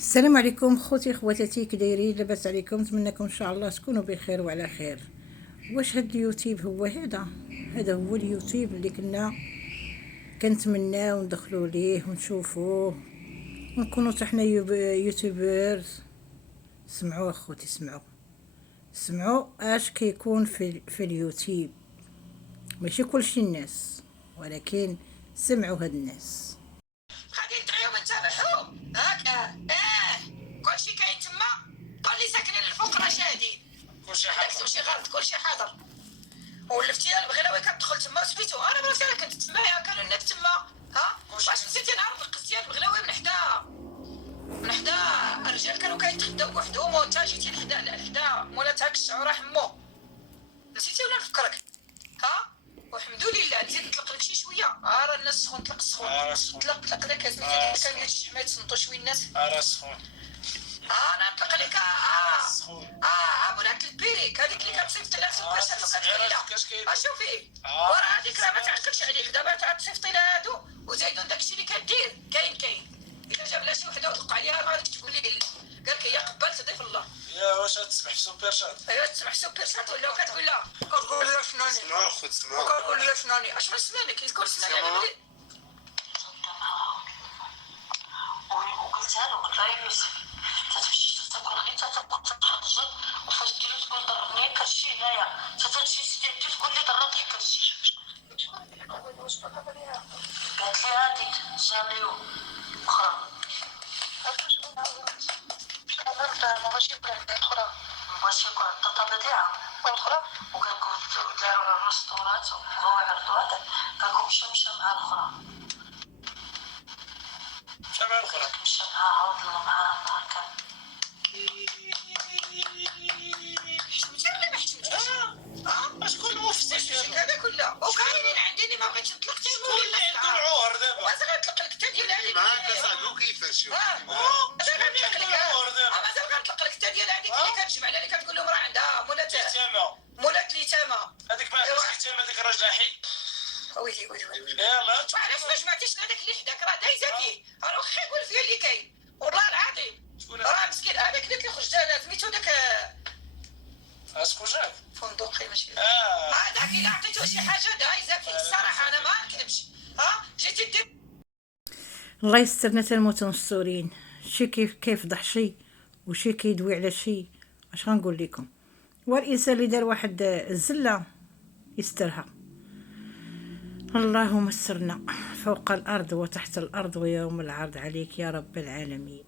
السلام عليكم خوتي خواتاتي، كي دايرين؟ لاباس عليكم؟ نتمنىكم ان شاء الله تكونوا بخير وعلى خير. واش هاد اليوتيوب هو هذا هو اليوتيوب اللي كنتمناو ندخلوا ليه ونشوفوه ونكونوا حتى حنا يوتيوبرز. سمعوا اخوتي، سمعوا اش كيكون في اليوتيوب. ماشي كلشي الناس، ولكن سمعوا هاد الناس. غادي ندعيو نتابعو هكا. كلشي كاين تما. قول لي ساكنين الفوق راه شاهدين. كلشي حاضر، كلشي غلط، كلشي حاضر. ولفتي البغلاوي كتدخل تما وسميتو. انا براسي انا كنت تمايا، كانوا الناس تما. واش نسيتي نعرف القصه ديال البغلاوي من حدا الرجال كانوا كيتخداو بوحدهم، وانت جيتي لحدا مولات هاك الشعوره حمو. نسيتي ولا نفكرك؟ وحمد لله نزيد نطلق لك شي شويه. راه الناس سخون، طلق السخون. طلق داك سميتو كان شي حمايه تصنتو شويه الناس. راه سخون. انا نطلق عليك. بنات البيريك هذيك اللي كتصيفط لها سوبر وكتقول لها شوفي وراه هذيك راه ما تعقلش عليك. دابا تعتصيفط لها هادو وزايدون داكشي اللي كدير. كاين الا جاب لها شي وحده وطلق عليها ما غاديش تقول لي قال لك هي قبلت ضيف الله. يا واش تسمح في سوبر شات؟ ايوا تسمح سوبر شات ولا كتقول لها كتقول لها شناني؟ اسمع اخويا، اسمع كتقول لها شناني؟ اش من سناني كيذكر سناني على بلي. وقلتها له، قلت لها يوسف تتمشي تقول غير تتحضر وفاش ديرو تقول ضربني كلشي هنايا، تتمشي سيدي تقول لي ضربني كلشي. قالت لي هاديك جاميو اخرى. ماشي يكون الطاطا ديالها الاخرى، وكنكون داروا الرستورات وبغاو يعرضوا هذا، كنكون مشى مع الاخرى. مشى معها عاود معها هكا. حشمتي ولا ما حشمتيش؟ شكون مفتش هذا كله؟ وكاينين عندي اللي ما بغيتش نطلق. شكون اللي عنده العور دابا؟ مازال غنطلق لك حتى ديال هذيك معاك اصاحبي. كيفاش؟ مازال غنطلق لك. مازال غنطلق لك حتى ديال هذيك اللي كتجمع على اللي كتقول لهم راه عندها مولات اليتامى. هذيك ما عندهاش اليتامى، هذيك الراجل حي. ويلي يلاه علاش ما جمعتيش هذاك اللي حداك؟ راه دايزه فيه، راه واخا يقول فيا اللي كاين والله العظيم. راه مسكين هذاك اللي كيخرج سميتو داك اسكوجاك فندقي ماشي هذاك. الا عطيتو شي حاجه دايزه فيه الصراحه، انا ما نكذبش. جيتي دير الله يسترنا تنموتو مستورين. شي كيفضح شي وشي كيدوي على شي. اش غنقول لكم؟ والانسان اللي دار واحد الزله يسترها. اللهم استرنا فوق الارض وتحت الارض ويوم العرض عليك يا رب العالمين.